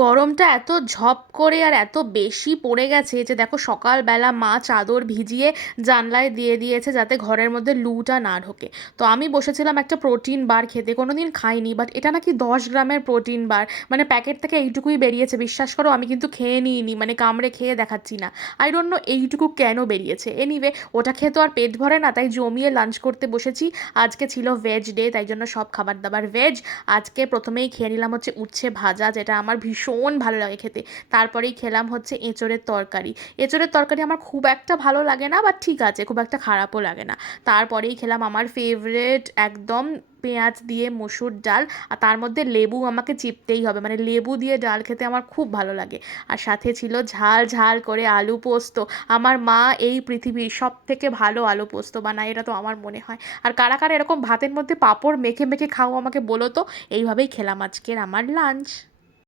গরমটা এত ঝপ করে আর এত বেশি পড়ে গেছে যে দেখো সকালবেলা মা চাদর ভিজিয়ে জানলায় দিয়ে দিয়েছে যাতে ঘরের মধ্যে লুটা না ঢোকে। তো আমি বসেছিলাম একটা প্রোটিন বার খেতে, কোনোদিন খাইনি, বাট এটা নাকি 10 গ্রামের প্রোটিন বার, মানে প্যাকেট থেকে এইটুকুই বেরিয়েছে, বিশ্বাস করো আমি কিন্তু খেয়ে নিইনি, মানে কামড়ে খেয়ে দেখাচ্ছি না। আই ডোন্ট নো এইটুকু কেন বেরিয়েছে। এনিওয়ে, ওটা খেয়ে তো আর পেট ভরে না, তাই জমিয়ে লাঞ্চ করতে বসেছি। আজকে ছিল ভেজ ডে, তাই জন্য সব খাবার দাবার ভেজ। আজকে প্রথমেই খেয়ে নিলাম হচ্ছে উচ্ছে ভাজা, যেটা আমার ভীষণ ভালো লাগে খেতে। তারপরেই খেলাম হচ্ছে এঁচোড়ের তরকারি। এঁচোড়ের তরকারি আমার খুব একটা ভালো লাগে না, বাট ঠিক আছে, খুব একটা খারাপও লাগে না। তারপরেই খেলাম আমার ফেভারেট একদম পেঁয়াজ দিয়ে মসুর ডাল, আর তার মধ্যে লেবু আমাকে চিপতেই হবে, মানে লেবু দিয়ে ডাল খেতে আমার খুব ভালো লাগে। আর সাথে ছিল ঝাল ঝাল করে আলু পোস্ত। আমার মা এই পৃথিবীর সব থেকে ভালো আলু পোস্ত বানায়, এটা তো আমার মনে হয়। আর কারা কারা এরকম ভাতের মধ্যে পাঁপড় মেখে মেখে খাও আমাকে বলো তো। এইভাবেই খেলাম আজকের আমার লাঞ্চ।